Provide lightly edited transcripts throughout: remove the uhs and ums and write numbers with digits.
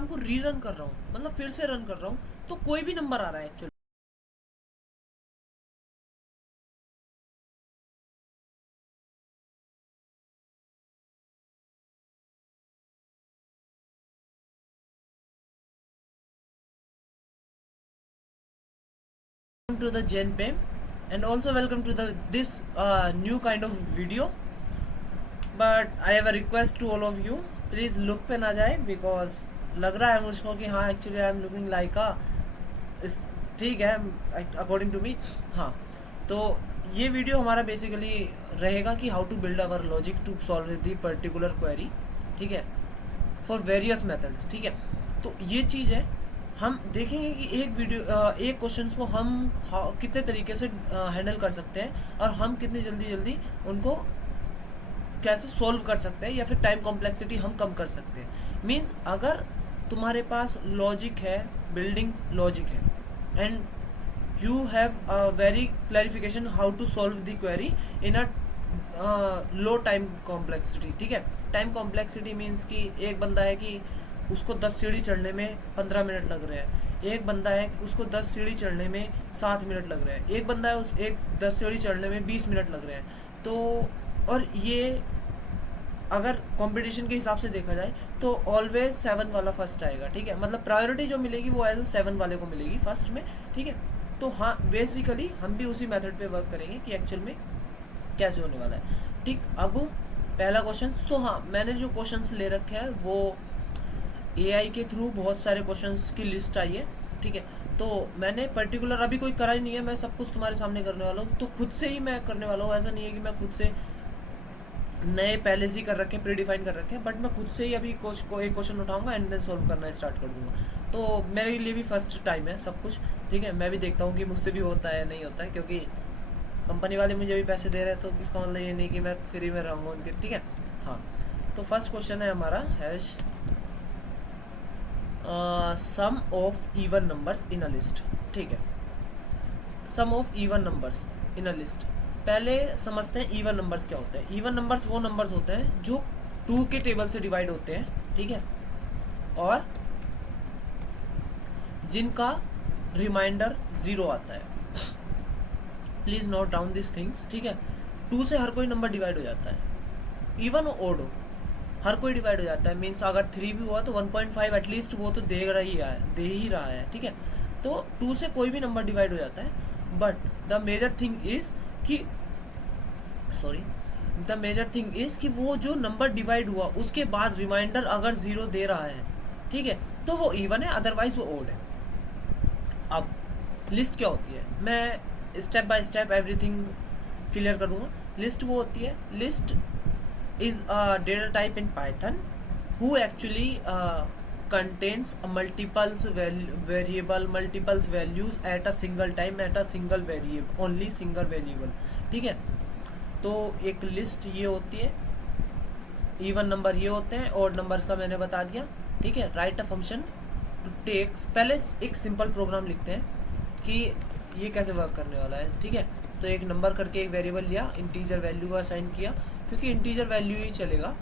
Programme को rerun कर रहा हूँ, मतलब फिर से रन कर रहा हूँ, तो कोई भी नंबर आ रहा है actually. To the GenPay, and also welcome to the this new kind of video. But I have a request to all of you, please look पे ना जाए, because लग रहा है मुझको कि हाँ actually I am looking like अ इस, ठीक है, अकॉर्डिंग टू मी। हाँ, तो ये वीडियो हमारा बेसिकली रहेगा कि how to build our logic to solve the particular query, ठीक है, फॉर वेरियस मेथड, ठीक है। तो ये चीज़ है, हम देखेंगे कि एक क्वेश्चन को हम कितने तरीके से हैंडल कर सकते हैं, और हम कितनी जल्दी जल्दी उनको कैसे सॉल्व कर सकते हैं, या फिर टाइम कॉम्प्लेक्सिटी हम कम कर सकते हैं। मीन्स अगर तुम्हारे पास लॉजिक है, बिल्डिंग लॉजिक है, and you have a very clarification how to solve the query in a low time complexity, ठीक है। टाइम कॉम्प्लेक्सिटी मीन्स कि एक बंदा है कि उसको 10 सीढ़ी चढ़ने में 15 मिनट लग रहे हैं, एक बंदा है कि उसको 10 सीढ़ी चढ़ने में 7 मिनट लग रहे हैं, एक बंदा है उस एक 10 सीढ़ी चढ़ने में 20 मिनट लग रहे हैं। तो और ये अगर कंपटीशन के हिसाब से देखा जाए तो ऑलवेज 7 वाला फर्स्ट आएगा, ठीक है। मतलब प्रायोरिटी जो मिलेगी वो एज अ 7 वाले को मिलेगी फर्स्ट में, ठीक है। तो हाँ, बेसिकली हम भी उसी मेथड पे वर्क करेंगे कि एक्चुअल में कैसे होने वाला है, ठीक। अब पहला क्वेश्चन, तो हाँ मैंने जो क्वेश्चंस ले रखे हैं वो एआई के थ्रू बहुत सारे क्वेश्चंस की लिस्ट आई है, ठीक है। तो मैंने पर्टिकुलर अभी कोई करा ही नहीं है, मैं सब कुछ तुम्हारे सामने करने वाला हूँ, तो खुद से ही मैं करने वाला हूँ। ऐसा नहीं है कि मैं खुद से नए पहले से ही कर रखे, प्री डिफाइन कर रखे हैं, बट मैं खुद से ही अभी एक क्वेश्चन उठाऊंगा एंड देन सॉल्व करना स्टार्ट कर दूंगा। तो मेरे लिए भी फर्स्ट टाइम है सब कुछ, ठीक है। मैं भी देखता हूँ कि मुझसे भी होता है नहीं होता है, क्योंकि कंपनी वाले मुझे भी पैसे दे रहे हैं, तो इसका मतलब ये नहीं कि मैं फ्री में रहूँगा उनके, ठीक है। हाँ, तो फर्स्ट क्वेश्चन है हमारा hash sum of even numbers in a list, ठीक है। Sum of even numbers in a list. पहले समझते हैं इवन नंबर्स क्या होते हैं। इवन नंबर्स वो नंबर्स होते हैं जो 2 के टेबल से डिवाइड होते हैं, ठीक है, और जिनका रिमाइंडर 0 आता है। Please note down this things, ठीक है। 2 से हर कोई नंबर डिवाइड हो जाता है, इवन ओड हो, हर कोई डिवाइड हो जाता है। मीन्स अगर 3 भी हुआ तो 1.5 एटलीस्ट वो तो दे ही रहा है, ठीक है। तो 2 से कोई भी नंबर डिवाइड हो जाता है, but the major thing is कि वो जो नंबर डिवाइड हुआ उसके बाद रिमाइंडर अगर 0 दे रहा है, ठीक है, तो वो इवन है, अदरवाइज वो ओड है। अब लिस्ट क्या होती है, मैं step by step everything clear करूँगा। लिस्ट वो होती है, list is a data type in Python who actually contains a multiples values at a single time at a single variable, only single variable, ठीक है। तो एक लिस्ट ये होती है, इवन नंबर ये होते हैं, और नंबर्स का मैंने बता दिया, ठीक है। Write a function to take, पहले एक सिंपल प्रोग्राम लिखते हैं कि ये कैसे वर्क करने वाला है, ठीक है। तो एक नंबर करके एक वेरिएबल लिया, इंटीजर वैल्यू को असाइन किया, क्योंकि इंटीजर वैल्यू ही चलेगा,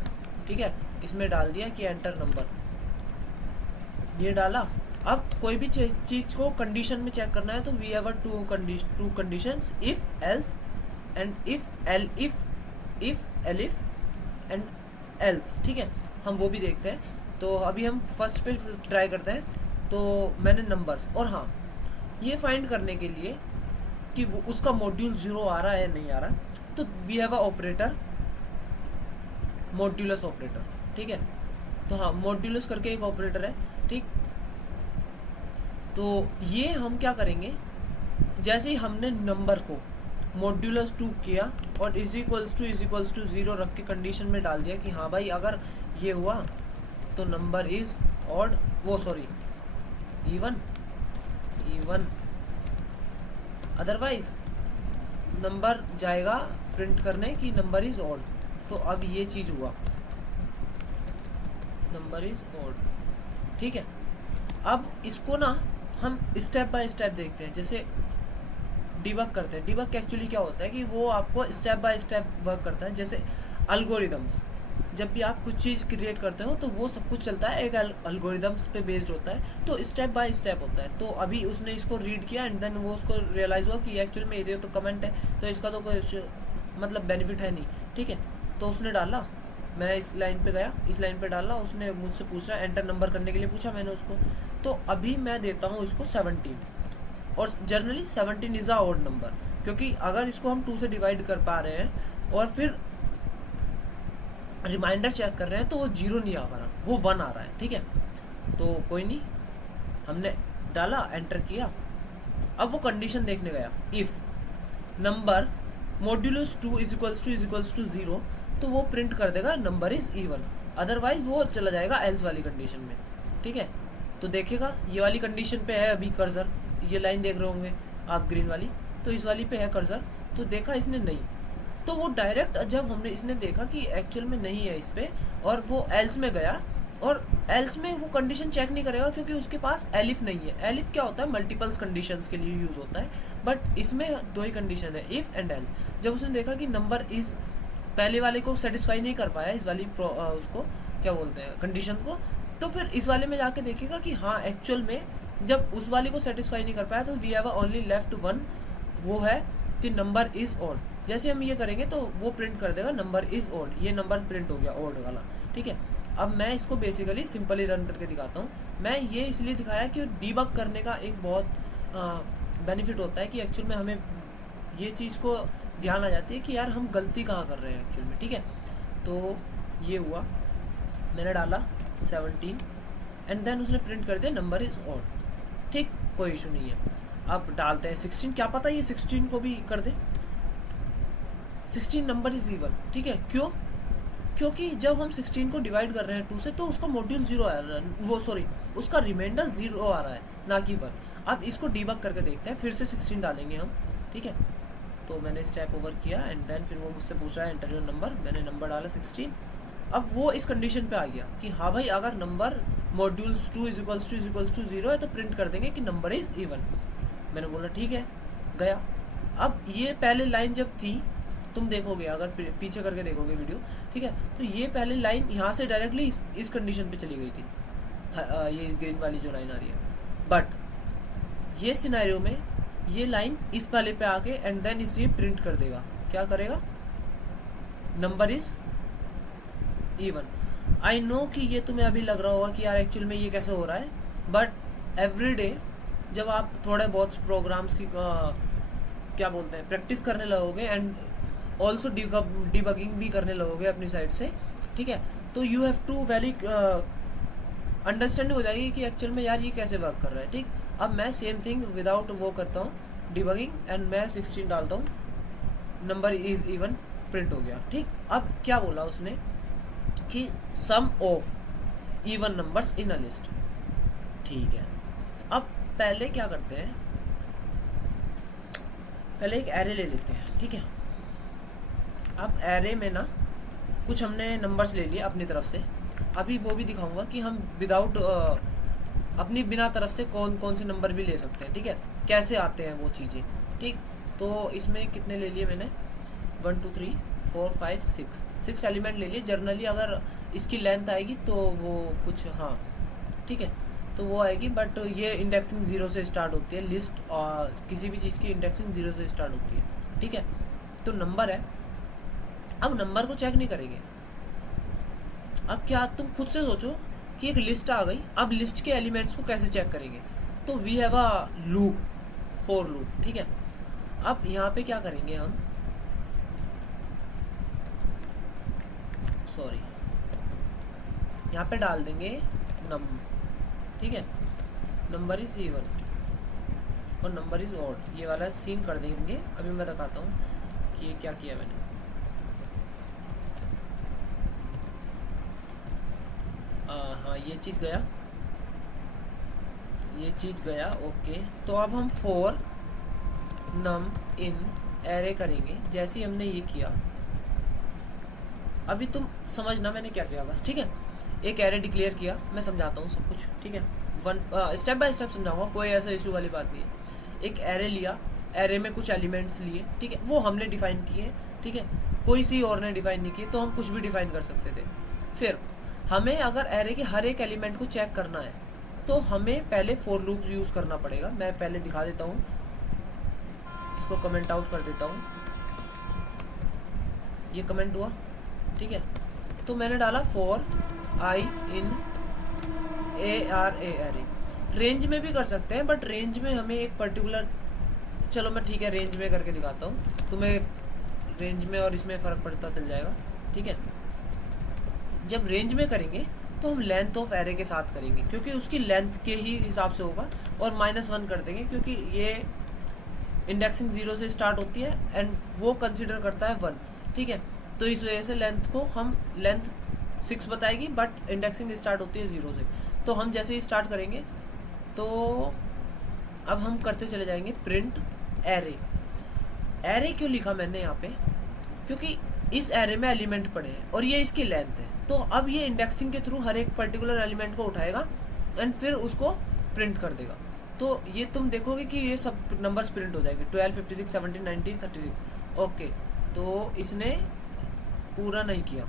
ठीक है। इसमें डाल दिया कि एंटर नंबर, ये डाला। अब कोई भी चीज़ को कंडीशन में चेक करना है तो we have two conditions, if else and if elif and else, ठीक है। हम वो भी देखते हैं। तो अभी हम फर्स्ट पे ट्राई करते हैं। तो मैंने नंबर्स, और हाँ ये फाइंड करने के लिए कि वो उसका मॉड्यूल 0 आ रहा है नहीं आ रहा, तो we have a operator, modulus operator, ठीक है। तो हाँ, मॉड्यूलस करके एक ऑपरेटर है, ठीक। तो ये हम क्या करेंगे, जैसे ही हमने नंबर को मॉड्यूलस 2 किया और इज इक्वल्स टू 0 रख के कंडीशन में डाल दिया कि हाँ भाई अगर ये हुआ तो नंबर इज ऑड, वो सॉरी इवन, अदरवाइज नंबर जाएगा प्रिंट करने की नंबर इज ऑड। तो अब ये चीज़ हुआ, नंबर इज ऑड, ठीक है। अब इसको ना हम स्टेप बाय स्टेप देखते हैं, जैसे डिबग करते हैं। डिबग एक्चुअली क्या होता है कि वो आपको स्टेप बाय स्टेप वर्क करता है, जैसे अल्गोरिदम्स। जब भी आप कुछ चीज़ क्रिएट करते हो तो वो सब कुछ चलता है एक एल्गोरिदम्स पे बेस्ड होता है, तो स्टेप बाय स्टेप होता है। तो अभी उसने इसको रीड किया एंड देन वो उसको रियलाइज़ हुआ कि एक्चुअल में ये तो कमेंट है, तो इसका तो कोई मतलब बेनिफिट है नहीं, ठीक है। तो उसने डाला, मैं इस लाइन पे गया, इस लाइन पे डाला, उसने मुझसे पूछ रहा है एंटर नंबर करने के लिए पूछा मैंने उसको, तो अभी मैं देता हूँ इसको 17। और generally 17 is a odd number, क्योंकि अगर इसको हम 2 से डिवाइड कर पा रहे हैं और फिर रिमाइंडर चेक कर रहे हैं तो वो 0 नहीं आ पा रहा, वो 1 आ रहा है, ठीक है। तो कोई नहीं, हमने डाला, एंटर किया। अब वो कंडीशन देखने गया, if number modulus 2 is equals to 0, तो वो प्रिंट कर देगा नंबर इज़ इवन, अदरवाइज वो चला जाएगा एल्स वाली कंडीशन में, ठीक है। तो देखेगा ये वाली कंडीशन पे है अभी कर्सर, ये लाइन देख रहे होंगे आप ग्रीन वाली, तो इस वाली पे है कर्सर, तो देखा इसने नहीं, तो वो डायरेक्ट जब हमने इसने देखा कि एक्चुअल में नहीं है इस पे, और वो एल्स में गया, और एल्स में वो कंडीशन चेक नहीं करेगा क्योंकि उसके पास एलिफ नहीं है। एलिफ क्या होता है, मल्टीपल्स कंडीशंस के लिए यूज़ होता है, बट इसमें 2 ही कंडीशन है, इफ़ एंड एल्स। जब उसने देखा कि नंबर इज़ पहले वाले को सेटिस्फाई नहीं कर पाया, इस वाली उसको क्या बोलते हैं कंडीशन को, तो फिर इस वाले में जाके देखेगा कि हाँ एक्चुअल में जब उस वाले को सेटिस्फाई नहीं कर पाया तो वी हैव ओनली लेफ्ट 1, वो है कि नंबर इज़ ऑड। जैसे हम ये करेंगे तो वो प्रिंट कर देगा नंबर इज़ ऑड, ये नंबर प्रिंट हो गया ऑड वाला, ठीक है। अब मैं इसको बेसिकली सिंपली रन करके दिखाता हूँ। मैं ये इसलिए दिखाया कि डीबग करने का एक बहुत बेनिफिट होता है कि एक्चुअल में हमें ये चीज़ को ध्यान आ जाती है कि यार हम गलती कहाँ कर रहे हैं एक्चुअल में, ठीक है। तो ये हुआ, मैंने डाला 17 एंड देन उसने प्रिंट कर दिया नंबर इज़ ऑड, ठीक, कोई इशू नहीं है। अब डालते हैं 16, क्या पता ये 16 को भी कर दे, 16 नंबर इज़ इवन, ठीक है। क्यों? क्योंकि जब हम 16 को डिवाइड कर रहे हैं 2 से तो उसका मॉड्यूल 0 आ रहा है, वो सॉरी उसका रिमाइंडर 0 आ रहा है, ना कि 1। अब इसको डीबग करके देखते हैं, फिर से 16 डालेंगे हम, ठीक है। तो मैंने स्टेप ओवर किया एंड देन फिर वो मुझसे पूछ रहा है एंटर योर नंबर, मैंने नंबर डाला 16। अब वो इस कंडीशन पे आ गया कि हाँ भाई अगर number modulus 2 is equals to 0 है तो प्रिंट कर देंगे कि नंबर इज़ इवन। मैंने बोला ठीक है, गया। अब ये पहले लाइन जब थी, तुम देखोगे अगर पीछे करके देखोगे वीडियो, ठीक है, तो ये पहले लाइन यहाँ से डायरेक्टली इस कंडीशन पे चली गई थी, ये ग्रीन वाली जो लाइन आ रही है। बट ये सिनेरियो में ये लाइन इस वाले पे आके एंड देन इसे प्रिंट कर देगा, क्या करेगा, number is even. I know कि ये तुम्हें अभी लग रहा होगा कि यार एक्चुअल में ये कैसे हो रहा है, बट एवरी डे जब आप थोड़े बहुत प्रोग्राम्स की क्या बोलते हैं प्रैक्टिस करने लगोगे एंड ऑल्सो डिबगिंग भी करने लगोगे अपनी साइड से, ठीक है, तो you have to very understanding हो जाएगी कि एक्चुअल में यार ये कैसे वर्क कर रहा है, ठीक। अब मैं सेम थिंग विदाउट वो करता हूँ डिबगिंग एंड मैं 16 डालता हूँ, नंबर इज इवन, प्रिंट हो गया, ठीक। अब क्या बोला उसने कि sum of even numbers in a list, ठीक है। अब पहले क्या करते हैं, पहले एक एरे ले लेते हैं, ठीक है। अब एरे में ना कुछ हमने नंबर्स ले लिए अपनी तरफ से, अभी वो भी दिखाऊंगा कि हम विदाउट अपनी बिना तरफ से कौन कौन से नंबर भी ले सकते हैं, ठीक है, कैसे आते हैं वो चीज़ें, ठीक। तो इसमें कितने ले लिए मैंने, 1 2 3 4 5 6 एलिमेंट ले लिए। जर्नली अगर इसकी लेंथ आएगी तो वो कुछ हाँ ठीक है तो वो आएगी, बट ये इंडेक्सिंग 0 से स्टार्ट होती है लिस्ट, और किसी भी चीज़ की इंडेक्सिंग 0 से स्टार्ट होती है, ठीक है। तो नंबर है, अब नंबर को चेक नहीं करेंगे। अब क्या तुम खुद से सोचो कि एक लिस्ट आ गई, अब लिस्ट के एलिमेंट्स को कैसे चेक करेंगे, तो we have a loop, for loop, ठीक है। अब यहाँ पे क्या करेंगे हम, सॉरी यहाँ पे डाल देंगे नम, ठीक है, नंबर इज इवन और नंबर इज ऑड, ये वाला सीन कर देंगे। अभी मैं दिखाता हूँ कि ये क्या किया मैंने। हाँ ये चीज़ गया, ये चीज़ गया, ओके। तो अब हम फॉर नम इन एरे करेंगे, जैसे ही हमने ये किया, अभी तुम समझना मैंने क्या किया बस, ठीक है। एक एरे डिक्लेयर किया, मैं समझाता हूँ सब कुछ, ठीक है, स्टेप बाय स्टेप समझाऊंगा, कोई ऐसा इशू वाली बात नहीं है। एक एरे लिया, एरे में कुछ एलिमेंट्स लिए, ठीक है, वो हमने डिफाइन किए, ठीक है, कोई सी और ने डिफाइन नहीं किए, तो हम कुछ भी डिफाइन कर सकते थे, फिर हमें अगर एरे के हर एक एलिमेंट को चेक करना है तो हमें पहले फॉर लूप यूज़ करना पड़ेगा। मैं पहले दिखा देता हूँ, इसको कमेंट आउट कर देता हूँ। ये कमेंट हुआ, ठीक है। तो मैंने डाला for I in array. Range में भी कर सकते हैं, बट रेंज में हमें एक पर्टिकुलर, चलो मैं ठीक है रेंज में करके दिखाता हूँ, तुम्हें रेंज में और इसमें फ़र्क पड़ता चल जाएगा, ठीक है। जब रेंज में करेंगे तो हम लेंथ ऑफ एरे के साथ करेंगे, क्योंकि उसकी लेंथ के ही हिसाब से होगा, और -1 कर देंगे क्योंकि ये इंडेक्सिंग 0 से स्टार्ट होती है एंड वो कंसिडर करता है 1, ठीक है। तो इस वजह से लेंथ को हम लेंथ 6 बताएगी, बट इंडेक्सिंग स्टार्ट होती है 0 से। तो हम जैसे ही स्टार्ट करेंगे तो अब हम करते चले जाएंगे प्रिंट एरे। एरे क्यों लिखा मैंने यहाँ पे, क्योंकि इस एरे में एलिमेंट पड़े हैं और ये इसकी लेंथ है। तो अब ये इंडेक्सिंग के थ्रू हर एक पर्टिकुलर एलिमेंट को उठाएगा एंड फिर उसको प्रिंट कर देगा। तो ये तुम देखोगे कि ये सब नंबर्स प्रिंट हो जाएंगे, 12, 56, 17, 19, 36। ओके, तो इसने पूरा नहीं किया,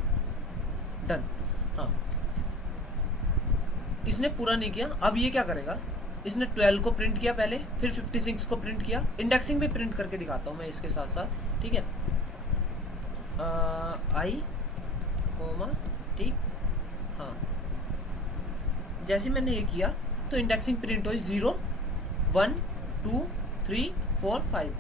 डन। हाँ, इसने पूरा नहीं किया। अब ये क्या करेगा, इसने 12 को प्रिंट किया पहले, फिर 56 को प्रिंट किया। इंडेक्सिंग भी प्रिंट करके दिखाता हूँ मैं इसके साथ साथ, ठीक है। आई कोमा, ठीक, हाँ। जैसे मैंने ये किया तो इंडेक्सिंग प्रिंट हुई 0, 1, 2, 3, 4, 5।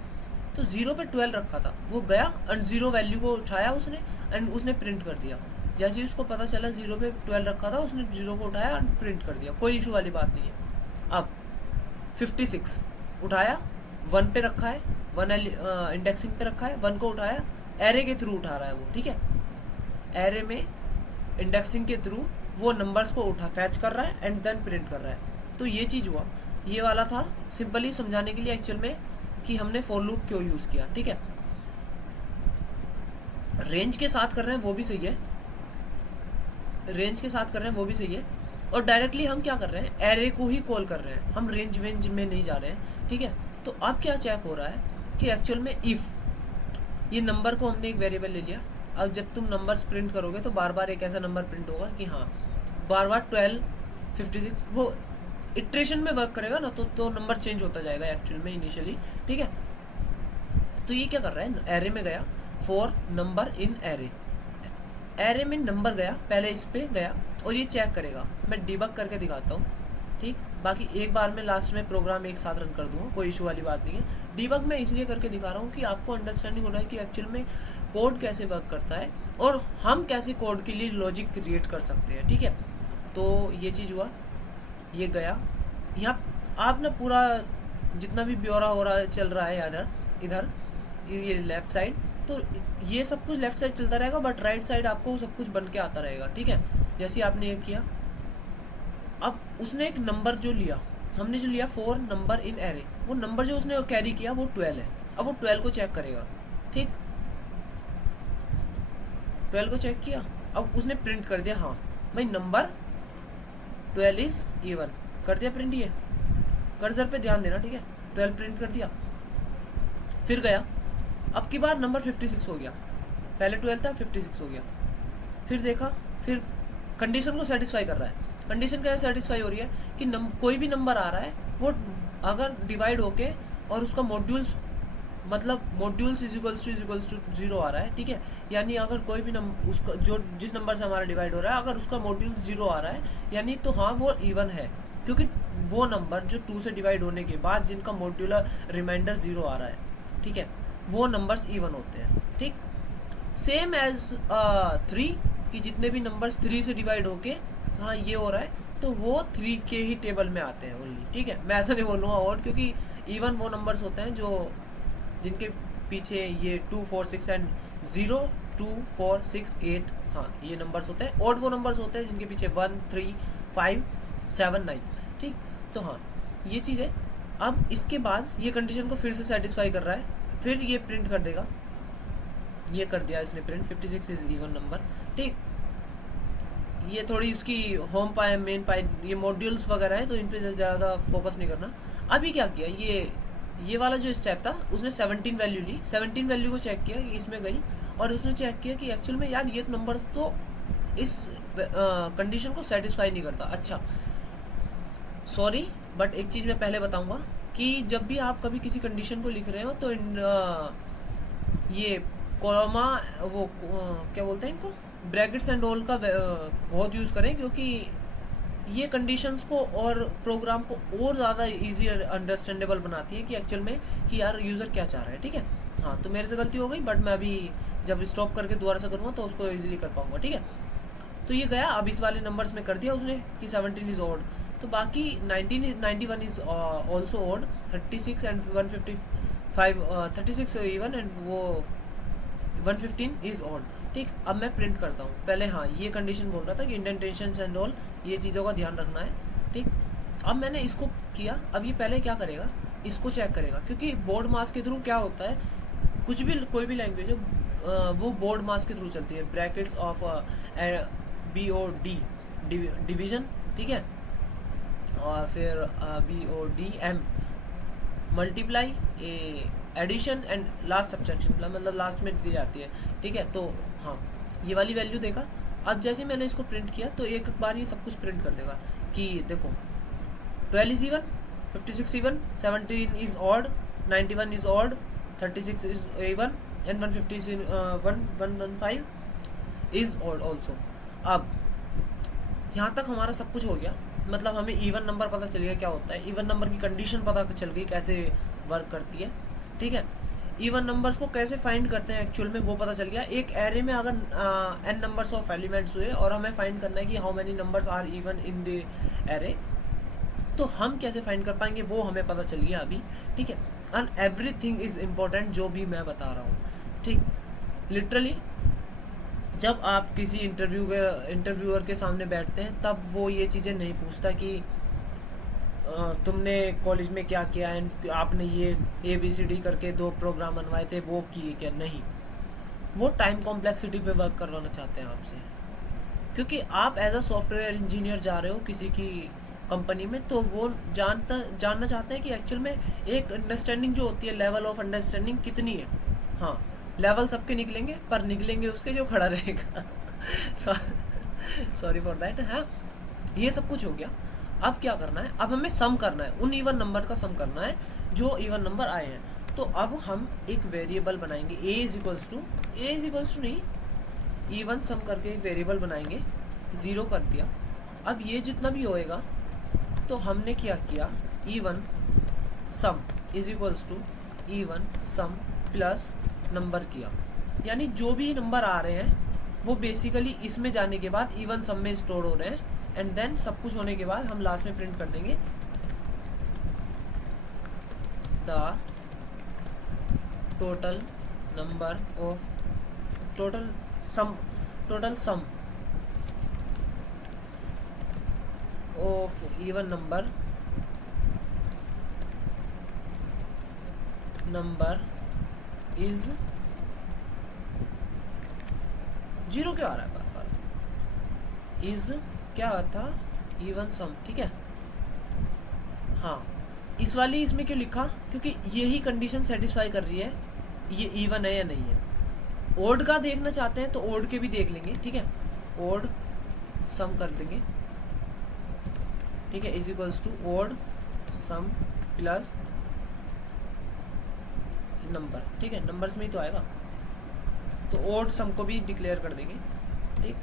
तो 0 पे 12 रखा था, वो गया एंड 0 वैल्यू को उठाया उसने एंड उसने प्रिंट कर दिया। जैसे ही उसको पता चला 0 पे 12 रखा था, उसने 0 को उठाया एंड प्रिंट कर दिया, कोई इशू वाली बात नहीं है। अब 56 उठाया, 1 पे रखा है, 1 इंडेक्सिंग पे रखा है, 1 को उठाया, एरे के थ्रू उठा रहा है वो, ठीक है। एरे में इंडेक्सिंग के थ्रू वो नंबर्स को उठा फैच कर रहा है एंड देन प्रिंट कर रहा है। तो ये चीज़ हुआ, ये वाला था सिंपली समझाने के लिए एक्चुअल में कि हमने फॉर लूप क्यों यूज़ किया, ठीक है। रेंज के साथ कर रहे हैं वो भी सही है, रेंज के साथ कर रहे हैं वो भी सही है, और डायरेक्टली हम क्या कर रहे हैं, एरे को ही कॉल कर रहे हैं, हम रेंज वेंज में नहीं जा रहे हैं, ठीक है। तो अब क्या चेक हो रहा है कि एक्चुअल में इफ़ ये नंबर को हमने एक वेरिएबल ले लिया। अब जब तुम नंबर्स प्रिंट करोगे तो बार बार एक ऐसा नंबर प्रिंट होगा कि हाँ बार बार 12, 56, वो इटरेशन में वर्क करेगा ना, तो नंबर चेंज होता जाएगा एक्चुअल में इनिशियली, ठीक है। तो ये क्या कर रहा है, एरे में गया, for number in array, array में नंबर गया, पहले इस पे गया और ये चेक करेगा। मैं डिबग करके दिखाता हूँ, ठीक। बाकी एक बार में लास्ट में प्रोग्राम एक साथ रन कर दूँगा, कोई इशू वाली बात नहीं है। डिबग मैं इसलिए करके दिखा रहा हूँ कि आपको अंडरस्टैंडिंग हो रहा है कि एक्चुअल में कोड कैसे वर्क करता है और हम कैसे कोड के लिए लॉजिक क्रिएट कर सकते हैं, ठीक है। तो ये चीज़ हुआ, ये गया यहाँ। आप ना पूरा जितना भी ब्यौरा हो रहा है चल रहा है इधर ये लेफ़्ट साइड, तो ये सब कुछ लेफ़्ट साइड चलता रहेगा, बट राइट साइड आपको सब कुछ बन के आता रहेगा, ठीक है। जैसे आपने ये किया, अब उसने एक नंबर जो लिया, हमने जो लिया फॉर नंबर इन एरे, वो नंबर जो उसने कैरी किया वो 12 है। अब वो 12 को चेक करेगा, ठीक, 12 को चेक किया, अब उसने प्रिंट कर दिया, हाँ भाई नंबर 12 इज इवन, कर दिया प्रिंट। ये कर्सर पे ध्यान देना, ठीक है। 12 प्रिंट कर दिया, फिर गया, अब की बार नंबर 56 हो गया, पहले 12 था 56 हो गया, फिर देखा, फिर कंडीशन को सेटिस्फाई कर रहा है। कंडीशन क्या सेटिस्फाई हो रही है कि कोई भी नंबर आ रहा है वो अगर डिवाइड होके और उसका मॉड्यूल्स, मतलब मॉड्यूल्स इज इक्वल्स टू 0 आ रहा है, ठीक है। यानी अगर कोई भी उसका जो जिस नंबर से हमारा डिवाइड हो रहा है, अगर उसका मॉड्यूल 0 आ रहा है, यानी तो हाँ वो इवन है, क्योंकि वो नंबर जो 2 से डिवाइड होने के बाद जिनका मॉड्यूलर रिमाइंडर 0 आ रहा है, ठीक है, वो नंबर्स इवन होते हैं, ठीक। सेम एज 3 कि जितने भी नंबर्स 3 से डिवाइड होके हाँ ये हो रहा है, तो वो 3 के ही टेबल में आते हैं ओनली, ठीक है। मैं ऐसा नहीं बोलूँगा और, क्योंकि इवन वो नंबर्स होते हैं जो जिनके पीछे ये 2, 4, 6 एंड 0, 2, 4, 6, 8, हाँ ये नंबर्स होते हैं। ऑड वो नंबर्स होते हैं जिनके पीछे 1, 3, 5, 7, 9, ठीक। तो हाँ ये चीज़ है। अब इसके बाद ये कंडीशन को फिर से सेटिस्फाई कर रहा है, फिर ये प्रिंट कर देगा, ये कर दिया इसने प्रिंट, 56 इज इवन नंबर, ठीक। ये थोड़ी उसकी होम पाए मेन पाए ये मॉड्यूल्स वगैरह है, तो इन पे ज़्यादा फोकस नहीं करना। अभी क्या किया, ये वाला जो स्टेप था उसने 17 वैल्यू ली, 17 वैल्यू को चेक किया कि इसमें गई, और उसने चेक किया कि एक्चुअल में यार ये नंबर तो इस कंडीशन को सेटिस्फाई नहीं करता। अच्छा सॉरी, बट एक चीज़ मैं पहले बताऊंगा कि जब भी आप कभी किसी कंडीशन को लिख रहे हो तो ये कॉमा वो क्या बोलते हैं इनको, ब्रैकेट्स एंड ऑल का बहुत यूज़ करें, क्योंकि ये कंडीशंस को और प्रोग्राम को और ज़्यादा इजी अंडरस्टैंडेबल बनाती है कि एक्चुअल में कि यार यूज़र क्या चाह रहा है। ठीक है, हाँ तो मेरे से गलती हो गई, बट मैं अभी जब स्टॉप करके दोबारा से करूँगा तो उसको इजीली कर पाऊँगा। ठीक है, तो ये गया। अब इस वाले नंबर्स में कर दिया उसने कि 17 इज़ ऑड, तो बाकी 91 is also odd, 36 and 155 36 even and वो 115 इज़ ऑड। ठीक, अब मैं प्रिंट करता हूँ। पहले हाँ ये कंडीशन बोल रहा था कि इंडेंटेशन एंड ऑल ये चीज़ों का ध्यान रखना है। ठीक, अब मैंने इसको किया। अब ये पहले क्या करेगा, इसको चेक करेगा, क्योंकि बोर्ड मास के थ्रू क्या होता है, कुछ भी कोई भी लैंग्वेज है वो बोर्ड मास के थ्रू चलती है, ब्रैकेट्स ऑफ BOD डिवीजन, ठीक है, और फिर BODM multiply, addition and last subtraction, मतलब लास्ट में दी जाती है। ठीक है, तो हाँ ये वाली वैल्यू देगा। अब जैसे मैंने इसको प्रिंट किया तो एक बार ये सब कुछ प्रिंट कर देगा कि देखो 12 is even, 56 even, 17 is odd, 91 is odd, 36 is even and 115 is odd also. अब यहाँ तक हमारा सब कुछ हो गया, मतलब हमें इवन नंबर पता चल गया क्या होता है, इवन नंबर की कंडीशन पता चल गई कैसे वर्क करती है। ठीक है, इवन नंबर्स को कैसे फाइंड करते हैं एक्चुअल में वो पता चल गया। एक एरे में अगर n नंबर्स ऑफ एलिमेंट्स हुए और हमें फाइंड करना है कि how many numbers are even in the array, तो हम कैसे फाइंड कर पाएंगे वो हमें पता चल गया अभी। ठीक है, एंड एवरीथिंग इज इम्पोर्टेंट जो भी मैं बता रहा हूँ। ठीक, लिटरली जब आप किसी इंटरव्यूअर के सामने बैठते हैं तब वो ये चीज़ें नहीं पूछता कि तुमने कॉलेज में क्या किया एंड आपने ये ABCD करके 2 प्रोग्राम बनवाए थे वो किए क्या, नहीं। वो टाइम कॉम्प्लेक्सिटी पे वर्क करवाना चाहते हैं आपसे, क्योंकि आप एज अ सॉफ्टवेयर इंजीनियर जा रहे हो किसी की कंपनी में, तो वो जानना चाहते हैं कि एक्चुअल में एक अंडरस्टैंडिंग जो होती है, लेवल ऑफ अंडरस्टैंडिंग कितनी है। हाँ, लेवल सबके निकलेंगे पर निकलेंगे उसके जो खड़ा रहेगा। Sorry for that. हाँ, ये सब कुछ हो गया। अब क्या करना है, अब हमें सम करना है, उन इवन नंबर का सम करना है जो इवन नंबर आए हैं। तो अब हम एक वेरिएबल बनाएंगे, ए इज इक्वल्स टू नहीं, इवन सम करके एक वेरिएबल बनाएंगे, 0 कर दिया। अब ये जितना भी होएगा तो हमने क्या किया, even sum is equals to even sum plus number किया, यानी जो भी नंबर आ रहे हैं वो बेसिकली इसमें जाने के बाद इवन सम में स्टोर हो रहे हैं, एंड देन सब कुछ होने के बाद हम लास्ट में प्रिंट कर देंगे the total number of total sum of even number is 0 क्यों आ रहा है बार बार, इज क्या था, इवन सम। ठीक है, हाँ इस वाली इसमें क्यों लिखा, क्योंकि यही कंडीशन सेटिस्फाई कर रही है ये इवन है या नहीं है। ओड का देखना चाहते हैं तो ओड के भी देख लेंगे। ठीक है, ओड सम कर देंगे। ठीक है, is equals to odd sum plus number. ठीक है, नंबर्स में ही तो आएगा, तो ओड सम को भी डिक्लेयर कर देंगे। ठीक,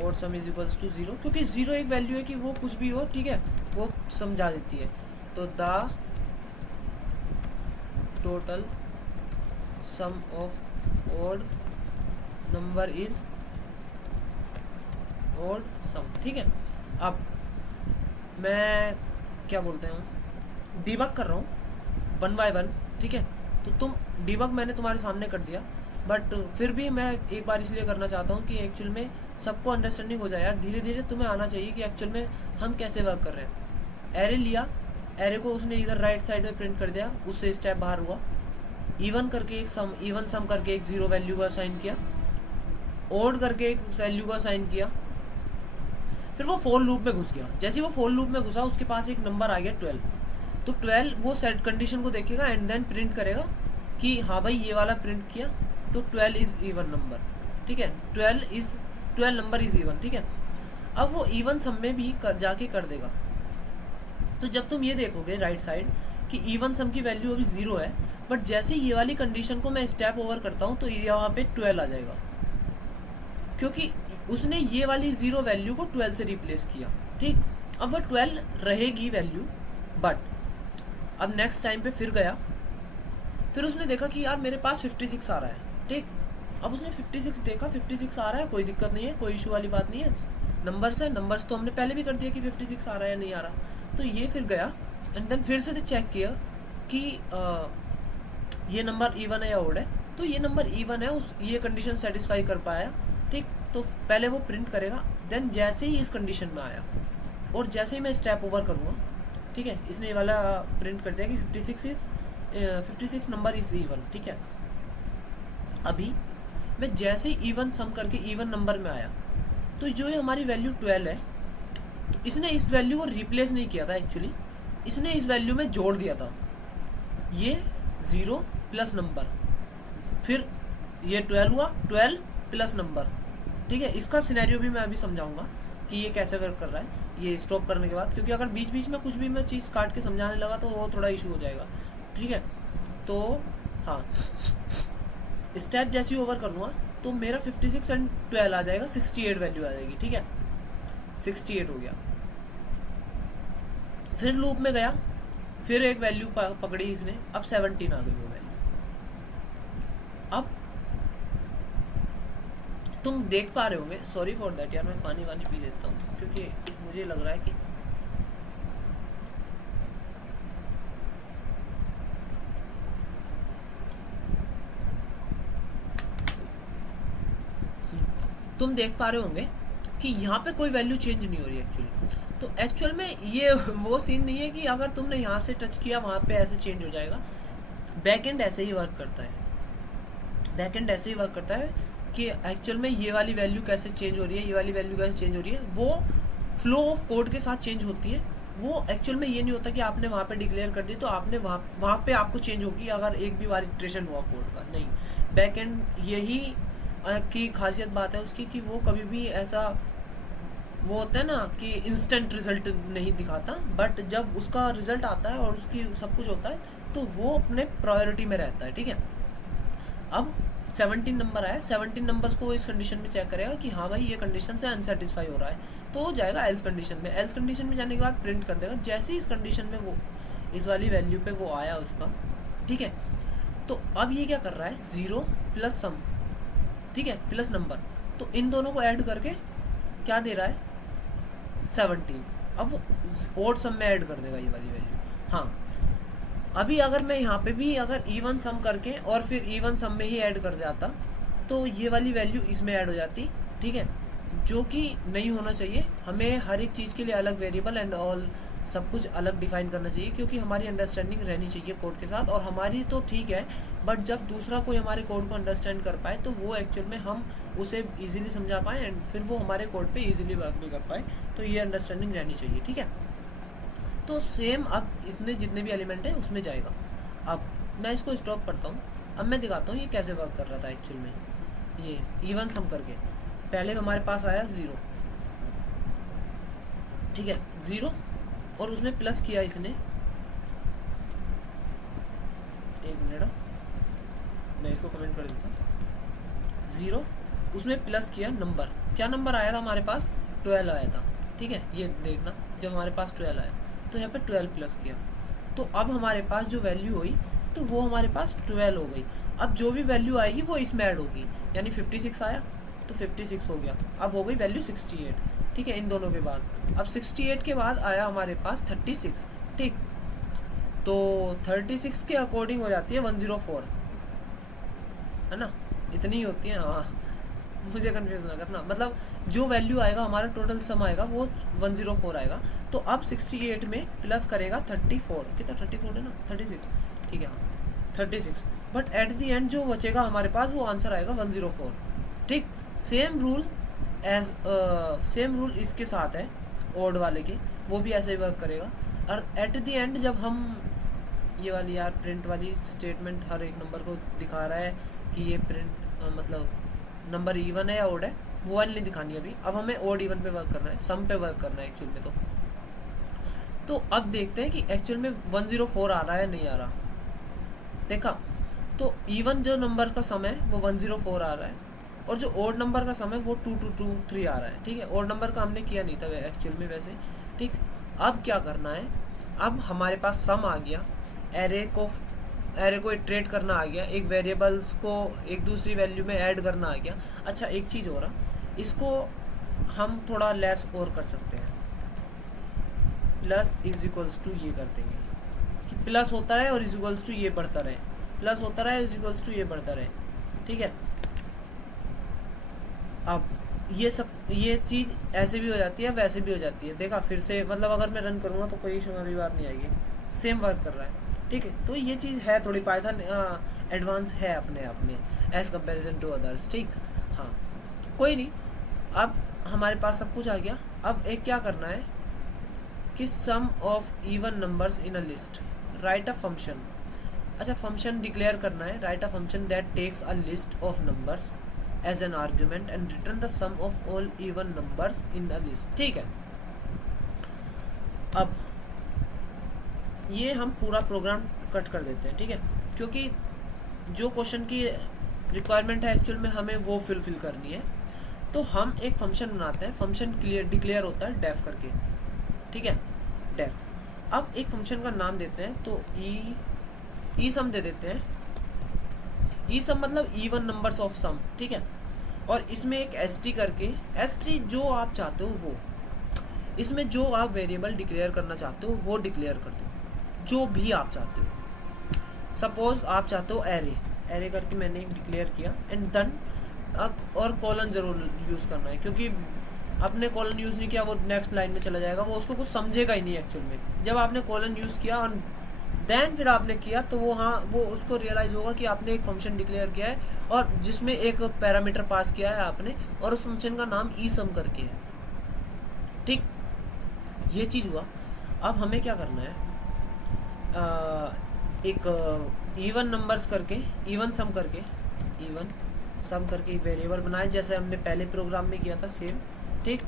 odd sum is equals to 0, क्योंकि 0 एक वैल्यू है कि वो कुछ भी हो, ठीक है, वो समझा देती है। तो the total sum of odd number is odd sum. ठीक है, अब मैं क्या बोलते हैं, डिबग कर रहा हूँ 1 by 1। ठीक है, तो तुम डिबग मैंने तुम्हारे सामने कर दिया, बट फिर भी मैं एक बार इसलिए करना चाहता हूँ कि एक्चुअल में सबको अंडरस्टैंडिंग हो जाए यार। धीरे धीरे तुम्हें आना चाहिए कि एक्चुअल में हम कैसे वर्क कर रहे हैं। एरे लिया, एरे को उसने इधर राइट साइड में प्रिंट कर दिया, उससे स्टेप बाहर हुआ, इवन करके एक सम, इवन सम करके एक 0 वैल्यू का साइन किया, ओड करके एक वैल्यू का साइन किया, फिर वो फॉर लूप में घुस गया। जैसे वो फॉर लूप में घुसा उसके पास एक नंबर आ गया 12, तो 12 वो सेट कंडीशन को देखेगा एंड देन प्रिंट करेगा कि हाँ भाई ये वाला प्रिंट किया, तो 12 इज इवन नंबर। ठीक है, 12 नंबर इज इवन। ठीक है, अब वो इवन सम में भी जाके कर देगा। तो जब तुम ये देखोगे राइट साइड कि इवन सम की वैल्यू अभी 0 है, बट जैसे ये वाली कंडीशन को मैं स्टेप ओवर करता हूँ तो यहाँ पे 12 आ जाएगा, क्योंकि उसने ये वाली 0 वैल्यू को 12 से रिप्लेस किया। ठीक, अब वह 12 रहेगी वैल्यू, बट अब नेक्स्ट टाइम पे फिर गया, फिर उसने देखा कि यार मेरे पास 56 आ रहा है। ठीक, अब उसने 56 देखा, 56 आ रहा है, कोई दिक्कत नहीं है, कोई इशू वाली बात नहीं है, नंबर्स है, नंबर्स तो हमने पहले भी कर दिया कि 56 आ रहा है या नहीं आ रहा। तो ये फिर गया एंड देन फिर से चेक किया कि ये नंबर इवन है या ओड है। तो ये नंबर इवन है, उस ये कंडीशन सेटिस्फाई कर पाया। ठीक, तो पहले वो प्रिंट करेगा, देन जैसे ही इस कंडीशन में आया और जैसे ही मैं स्टेप ओवर करूँगा, ठीक है, इसने ये वाला प्रिंट कर दिया कि 56 नंबर इज इवन। ठीक है, अभी मैं जैसे ही इवन सम करके इवन नंबर में आया, तो जो ये हमारी वैल्यू 12 है, तो इसने इस वैल्यू को रिप्लेस नहीं किया था, एक्चुअली इसने इस वैल्यू में जोड़ दिया था ये 0 प्लस नंबर, फिर ये 12 हुआ, 12 प्लस नंबर। ठीक है, इसका सिनेरियो भी मैं अभी समझाऊंगा कि ये कैसे वर्क कर रहा है ये स्टॉप करने के बाद, क्योंकि अगर बीच बीच में कुछ भी मैं चीज़ काट के समझाने लगा तो वो थोड़ा इशू हो जाएगा। ठीक है, तो हाँ, स्टेप जैसे ही ओवर कर दूँगा तो मेरा 56 एंड 12 आ जाएगा, 68 वैल्यू आ जाएगी। ठीक है, 68 हो गया, फिर लूप में गया, फिर एक वैल्यू पकड़ी इसने, अब 17 आ गई वो वैल्यू। अब तुम देख पा रहे होंगे, सॉरी फॉर दैट यार, मैं पानी वानी पी लेता हूँ क्योंकि मुझे लग रहा है कि तुम देख पा रहे होंगे कि यहाँ पे कोई वैल्यू चेंज नहीं हो रही एक्चुअली। तो एक्चुअल में ये वो सीन नहीं है कि अगर तुमने यहाँ से टच किया वहाँ पे ऐसे चेंज हो जाएगा। बैकएंड ऐसे ही वर्क करता है, बैकएंड ऐसे ही वर्क करता है कि एक्चुअल में ये वाली वैल्यू कैसे चेंज हो रही है, ये वाली वैल्यू कैसे चेंज हो रही है, वो फ्लो ऑफ कोड के साथ चेंज होती है। वो एक्चुअल में ये नहीं होता कि आपने वहाँ पे डिक्लेयर कर दी तो आपने वहाँ पे आपको चेंज होगी अगर एक भी बार इटरेशन हुआ कोड का, नहीं। बैकएंड यही की खासियत बात है उसकी कि वो कभी भी ऐसा वो होता है ना कि इंस्टेंट रिजल्ट नहीं दिखाता, बट जब उसका रिजल्ट आता है और उसकी सब कुछ होता है तो वो अपने प्रायोरिटी में रहता है। ठीक है, अब 17 नंबर आया, 17 नंबर्स को इस कंडीशन में चेक करेगा कि हाँ भाई ये कंडीशन से अनसेटिस्फाई हो रहा है, तो वो जाएगा एल्स कंडीशन में। एल्स कंडीशन में जाने के बाद प्रिंट कर देगा जैसे ही इस कंडीशन में वो इस वाली वैल्यू पे वो आया उसका। ठीक है, तो अब ये क्या कर रहा है, 0 प्लस सम, ठीक है, प्लस नंबर, तो इन दोनों को ऐड करके क्या दे रहा है, 17। अब वो ओड सम में ऐड कर देगा ये वाली वैल्यू। हाँ, अभी अगर मैं यहाँ पे भी अगर इवन सम करके और फिर इवन सम में ही ऐड कर जाता तो ये वाली वैल्यू इसमें ऐड हो जाती। ठीक है, जो कि नहीं होना चाहिए। हमें हर एक चीज़ के लिए अलग वेरिएबल एंड ऑल सब कुछ अलग डिफाइन करना चाहिए, क्योंकि हमारी अंडरस्टैंडिंग रहनी चाहिए कोड के साथ। और हमारी तो ठीक है, बट जब दूसरा कोई हमारे कोड को अंडरस्टैंड कर पाए तो वो एक्चुअल में हम उसे ईजिली समझा पाएँ एंड फिर वो हमारे कोड पे ईजिली वर्क भी कर पाए। तो ये अंडरस्टैंडिंग रहनी चाहिए। ठीक है, तो सेम अब इतने जितने भी एलिमेंट है उसमें जाएगा। अब मैं इसको स्टॉप करता हूँ, अब मैं दिखाता हूँ ये कैसे वर्क कर रहा था एक्चुअल में। ये इवन सम करके पहले हमारे पास आया 0, ठीक है, 0 और उसमें प्लस किया इसने, एक मिनट मैं इसको कमेंट कर देता हूँ। 0 उसमें प्लस किया नंबर, क्या नंबर आया था हमारे पास, 12 आया था। ठीक है, ये देखना जब हमारे पास 12 आया तो यहाँ पे 12 प्लस किया, तो अब हमारे पास जो वैल्यू हुई तो वो हमारे पास 12 हो गई। अब जो भी वैल्यू आएगी वो इसमें ऐड होगी, यानी 56 आया तो 56 हो गया, अब हो गई वैल्यू 68। ठीक है, इन दोनों के बाद अब 68 के बाद आया हमारे पास 36। ठीक, तो 36 के अकॉर्डिंग हो जाती है 104, है ना, इतनी ही होती है। हाँ, मुझे कंफ्यूज ना करना, मतलब जो वैल्यू आएगा हमारा टोटल सम आएगा वो 104 आएगा। तो अब 68 में प्लस करेगा 34, कितना 34 है ना, 36, ठीक है, हाँ 36, बट एट दी एंड जो बचेगा हमारे पास वो आंसर आएगा 104। ठीक, सेम रूल इसके साथ है ओड वाले के, वो भी ऐसे ही वर्क करेगा। और एट दी एंड जब हम ये वाली यार प्रिंट वाली स्टेटमेंट हर एक नंबर को दिखा रहा है कि ये प्रिंट मतलब नंबर इवन है या ओड है, वो वाली नहीं दिखानी अभी। अब हमें ओड इवन पे वर्क करना है, सम पे वर्क करना है एक्चुअल में। तो अब देखते हैं कि एक्चुअल में 104 आ रहा है नहीं आ रहा। देखा, तो इवन जो नंबर का सम है वो 104 आ रहा है, और जो ओड नंबर का सम है वो 2223 आ रहा है। ठीक है, ओड नंबर का हमने किया नहीं था एक्चुअल में वैसे। ठीक, अब क्या करना है, अब हमारे पास सम आ गया, एरे को इटरेट करना आ गया, एक वेरिएबल्स को एक दूसरी वैल्यू में ऐड करना आ गया। अच्छा, एक चीज़ हो रहा, इसको हम थोड़ा लेस और कर सकते हैं, प्लस इज इक्वल्स टू ये कर देंगे कि प्लस होता रहे और इज इक्वल्स टू ये बढ़ता रहे, प्लस होता रहे इज इक्वल्स टू ये बढ़ता रहे। ठीक है, अब ये चीज़ ऐसे भी हो जाती है, वैसे भी हो जाती है। देखा फिर से, मतलब अगर मैं रन करूँगा तो कोई इशू वाली बात नहीं आएगी, सेम वर्क कर रहा है। ठीक है, तो ये चीज़ है थोड़ी पाइथन एडवांस है अपने आप में एज कंपेरिजन टू अदर्स। ठीक, हाँ कोई नहीं, अब हमारे पास सब कुछ आ गया। अब एक क्या करना है कि sum of even numbers in a list, write a function. अच्छा, फंक्शन डिक्लेयर करना है, write a function that takes a list of numbers as an argument and return the sum of all even numbers in the list. ठीक है, अब ये हम पूरा programme cut कर देते हैं। ठीक है, क्योंकि जो क्वेश्चन की रिक्वायरमेंट है एक्चुअल में हमें वो फिल करनी है। तो हम एक फंक्शन बनाते हैं, फंक्शन डिक्लेयर होता है डेफ करके। ठीक है, डेफ। अब एक फंक्शन का नाम देते हैं, तो ई सम दे देते हैं। ई सम मतलब इवन नंबर्स ऑफ सम। ठीक है, और इसमें एक एस टी करके, एस टी जो आप चाहते हो वो, इसमें जो आप वेरिएबल डिक्लेयर करना चाहते हो वो डिक्लेयर कर दो, जो भी आप चाहते हो। सपोज आप चाहते हो एरे करके मैंने एक डिक्लेयर किया, एंड देन और कॉलन जरूर यूज़ करना है, क्योंकि आपने कॉलन यूज़ नहीं किया वो नेक्स्ट लाइन में चला जाएगा, वो उसको कुछ समझेगा ही नहीं एक्चुअल में। जब आपने कॉलन यूज़ किया और देन फिर आपने किया, तो वो उसको रियलाइज़ होगा कि आपने एक फंक्शन डिक्लेयर किया है और जिसमें एक पैरामीटर पास किया है आपने, और उस फंक्शन का नाम ई सम करके है। ठीक, ये चीज़ हुआ। अब हमें क्या करना है, एक इवन नंबर्स करके, इवन सम करके एक वेरिएबल बनाए, जैसे हमने पहले प्रोग्राम में किया था सेम। ठीक,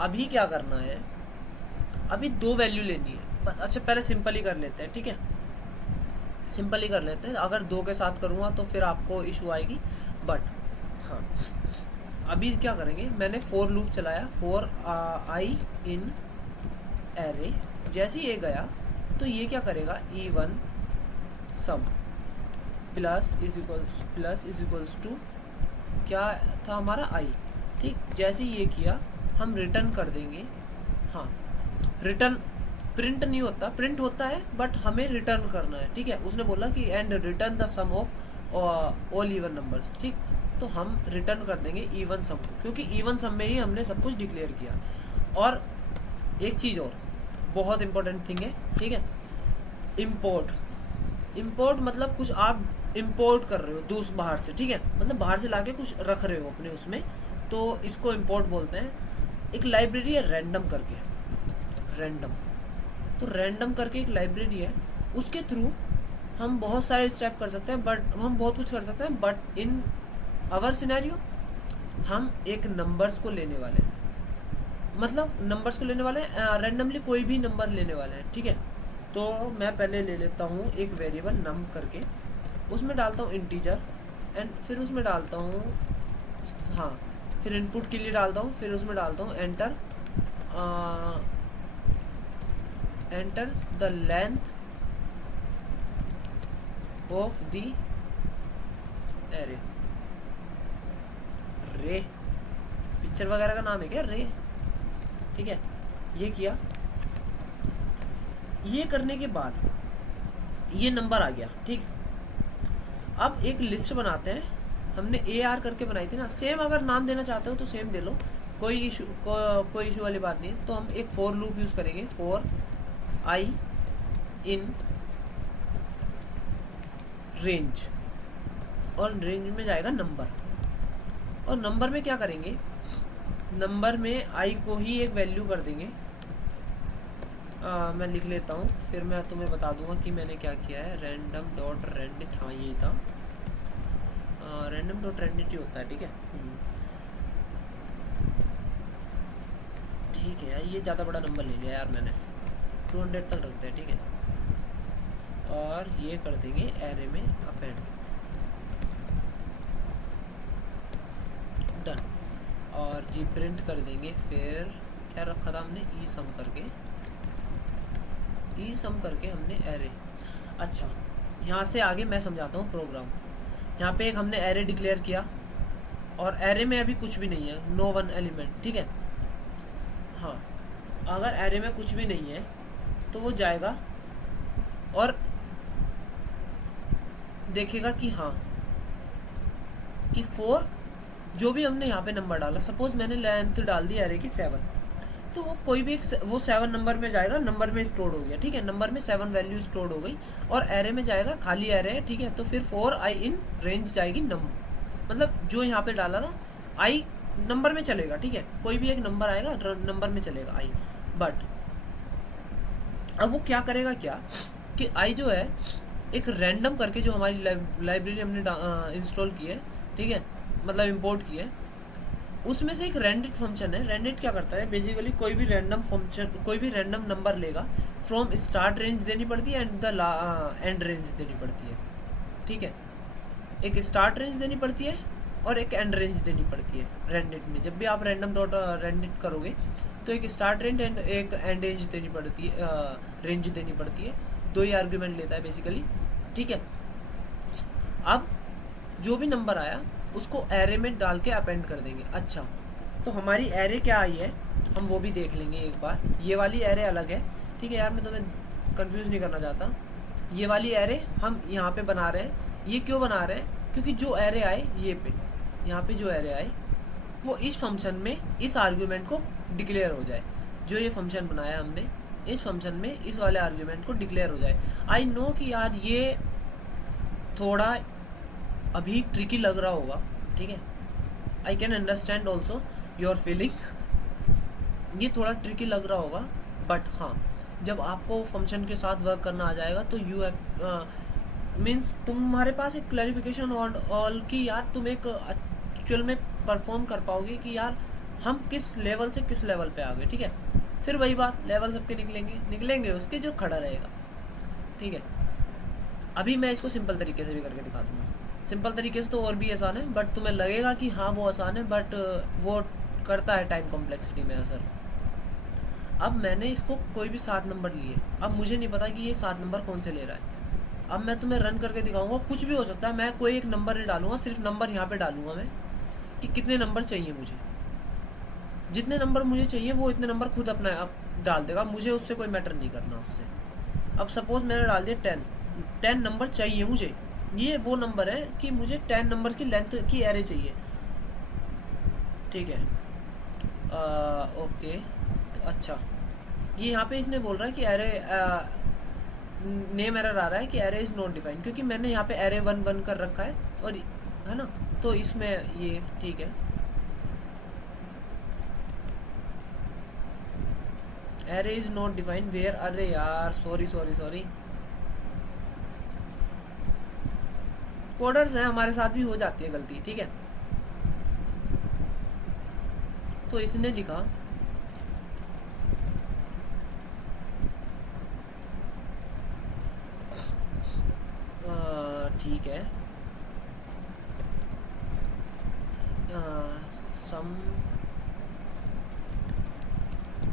अभी क्या करना है, अभी दो वैल्यू लेनी है। अच्छा, पहले सिंपल ही कर लेते हैं। ठीक है, सिंपल ही कर लेते हैं, अगर दो के साथ करूँगा तो फिर आपको इशू आएगी, बट हाँ अभी क्या करेंगे, मैंने फॉर लूप चलाया, फॉर आई इन एरे, जैसे ही ये गया तो ये क्या करेगा, even sum plus is equals to क्या था हमारा आई। ठीक, जैसे ही ये किया हम रिटर्न कर देंगे। हाँ, रिटर्न प्रिंट नहीं होता, प्रिंट होता है बट हमें रिटर्न करना है। ठीक है, उसने बोला कि and return the sum of all even numbers. ठीक, तो हम रिटर्न कर देंगे इवन सम को, क्योंकि इवन सम में ही हमने सब कुछ डिक्लेयर किया। और एक चीज़ और बहुत इंपॉर्टेंट थिंग है। ठीक है, इम्पोर्ट मतलब कुछ आप इम्पोर्ट कर रहे हो बाहर से। ठीक है, मतलब बाहर से लाके कुछ रख रहे हो अपने उसमें, तो इसको इम्पोर्ट बोलते हैं। एक लाइब्रेरी है रैंडम करके, तो रैंडम करके एक लाइब्रेरी है, उसके थ्रू हम बहुत सारे स्टेप कर सकते हैं, बट हम बहुत कुछ कर सकते हैं, बट इन आवर सिनेरियो हम एक नंबर्स को लेने वाले हैं, मतलब नंबर्स को लेने वाले हैं, रैंडमली कोई भी नंबर लेने वाले हैं। ठीक है, तो मैं पहले ले लेता हूँ एक वेरिएबल नम करके, उसमें डालता हूँ इंटीजर, एंड फिर उसमें डालता हूँ, हाँ फिर इनपुट के लिए डालता हूँ, फिर उसमें डालता हूँ enter the length of the array. रे पिक्चर वगैरह का नाम है क्या, रे। ठीक है, ये किया, ये करने के बाद ये नंबर आ गया। ठीक, अब एक लिस्ट बनाते हैं, हमने AR करके बनाई थी ना, सेम अगर नाम देना चाहते हो तो सेम दे लो, कोई इशू वाली बात नहीं है। तो हम एक फॉर लूप यूज़ करेंगे, फॉर आई इन रेंज, और रेंज में जाएगा नंबर, और नंबर में क्या करेंगे, नंबर में आई को ही एक वैल्यू कर देंगे। मैं लिख लेता हूँ, फिर मैं तुम्हें बता दूंगा कि मैंने क्या किया है। रैंडम डॉट रेंडिट, हाँ यही था, रैंडम डॉट रेंडिट ही होता है। ठीक है, ठीक है यार, ये ज़्यादा बड़ा नंबर ले लिया यार मैंने, 200 तक रखते हैं, ठीक है। और ये कर देंगे एरे में अपेंड, डन। और जी प्रिंट कर देंगे। फिर क्या रखा था हमने, ई सम करके हमने एरे। अच्छा, यहाँ से आगे मैं समझाता हूँ प्रोग्राम। यहाँ पे एक हमने एरे डिक्लेयर किया और एरे में अभी कुछ भी नहीं है, नो वन एलिमेंट, ठीक है। हाँ, अगर एरे में कुछ भी नहीं है तो वो जाएगा और देखेगा कि हाँ कि 4 जो भी हमने यहाँ पे नंबर डाला, सपोज मैंने लेंथ डाल दी एरे की 7, तो वो कोई भी एक वो 7 नंबर में जाएगा, नंबर में स्टोर हो गया, ठीक है। नंबर में 7 वैल्यू स्टोर हो गई और एरे में जाएगा, खाली एरे है, ठीक है। तो फिर 4 आई इन रेंज जाएगी नंबर, मतलब जो यहाँ पे डाला था आई नंबर में चलेगा, ठीक है। कोई भी एक नंबर आएगा, नंबर में चलेगा आई। बट अब वो क्या करेगा, क्या कि आई जो है एक रैंडम करके, जो हमारी लाइब्रेरी हमने इंस्टॉल की है, ठीक है, मतलब इंपोर्ट की है, उसमें से एक रैंडेड फंक्शन है। रैंडेड क्या करता है, बेसिकली कोई भी रैंडम फंक्शन, कोई भी रैंडम नंबर लेगा, फ्रॉम स्टार्ट रेंज देनी पड़ती है एंड द एंड रेंज देनी पड़ती है, ठीक है। एक स्टार्ट रेंज देनी पड़ती है और एक एंड रेंज देनी पड़ती है रैंडेड में। जब भी आप रैंडम डॉट रैंडेड करोगे तो एक स्टार्ट रेंज एंड एक एंड रेंज देनी पड़ती है, रेंज देनी पड़ती है। 2 ही आर्ग्यूमेंट लेता है बेसिकली, ठीक है। अब जो भी नंबर आया उसको एरे में डाल के अपेंड कर देंगे। अच्छा, तो हमारी एरे क्या आई है हम वो भी देख लेंगे एक बार। ये वाली एरे अलग है, ठीक है यार, मैं तुम्हें कंफ्यूज नहीं करना चाहता। ये वाली एरे हम यहाँ पे बना रहे हैं। ये क्यों बना रहे हैं, क्योंकि जो एरे आए ये पे, यहाँ पे जो एरे आए वो इस फंक्शन में इस आर्ग्यूमेंट को डिक्लेयर हो जाए। जो ये फंक्शन बनाया हमने, इस फंक्शन में इस वाले आर्ग्यूमेंट को डिक्लेयर हो जाए। आई नो कि यार ये थोड़ा अभी ट्रिकी लग रहा होगा, ठीक है। I can understand also your feeling. ये थोड़ा ट्रिकी लग रहा होगा, बट हाँ, जब आपको फंक्शन के साथ वर्क करना आ जाएगा तो यू हैव मीन्स तुम्हारे पास एक क्लैरिफिकेशन और ऑल की यार तुम एक एक्चुअल में परफॉर्म कर पाओगे कि यार हम किस लेवल से किस लेवल पे आ गए, ठीक है। फिर वही बात, लेवल सबके निकलेंगे उसके जो खड़ा रहेगा, ठीक है। अभी मैं इसको सिंपल तरीके से भी करके दिखा दूँगा। सिंपल तरीके से तो और भी आसान है, बट तुम्हें लगेगा कि हाँ वो आसान है, बट वो करता है टाइम कॉम्प्लेक्सिटी में असर। अब मैंने इसको कोई भी 7 नंबर लिए, अब मुझे नहीं पता कि ये 7 नंबर कौन से ले रहा है। अब मैं तुम्हें रन करके दिखाऊंगा, कुछ भी हो सकता है। मैं कोई एक नंबर नहीं डालूंगा, सिर्फ नंबर यहाँ पे डालूंगा मैं कि कितने नंबर चाहिए मुझे। जितने नंबर मुझे चाहिए वो इतने नंबर खुद अपना आप डाल देगा, मुझे उससे कोई मैटर नहीं करना उससे। अब सपोज मैंने डाल दिया 10 नंबर चाहिए मुझे। ये वो नंबर है कि मुझे 10 नंबर की लेंथ की एरे चाहिए, ठीक है। ओके, तो अच्छा, ये यहाँ पे इसने बोल रहा है कि एरे नेम एरर आ रहा है कि एरे इज़ नॉट डिफाइंड, क्योंकि मैंने यहाँ पे एरे 1 कर रखा है, और है ना, तो इसमें ये ठीक है, array is not defined where. अरे यार सॉरी, कोडर्स हैं, हमारे साथ भी हो जाती है गलती, ठीक है। तो इसने लिखा ठीक है, sum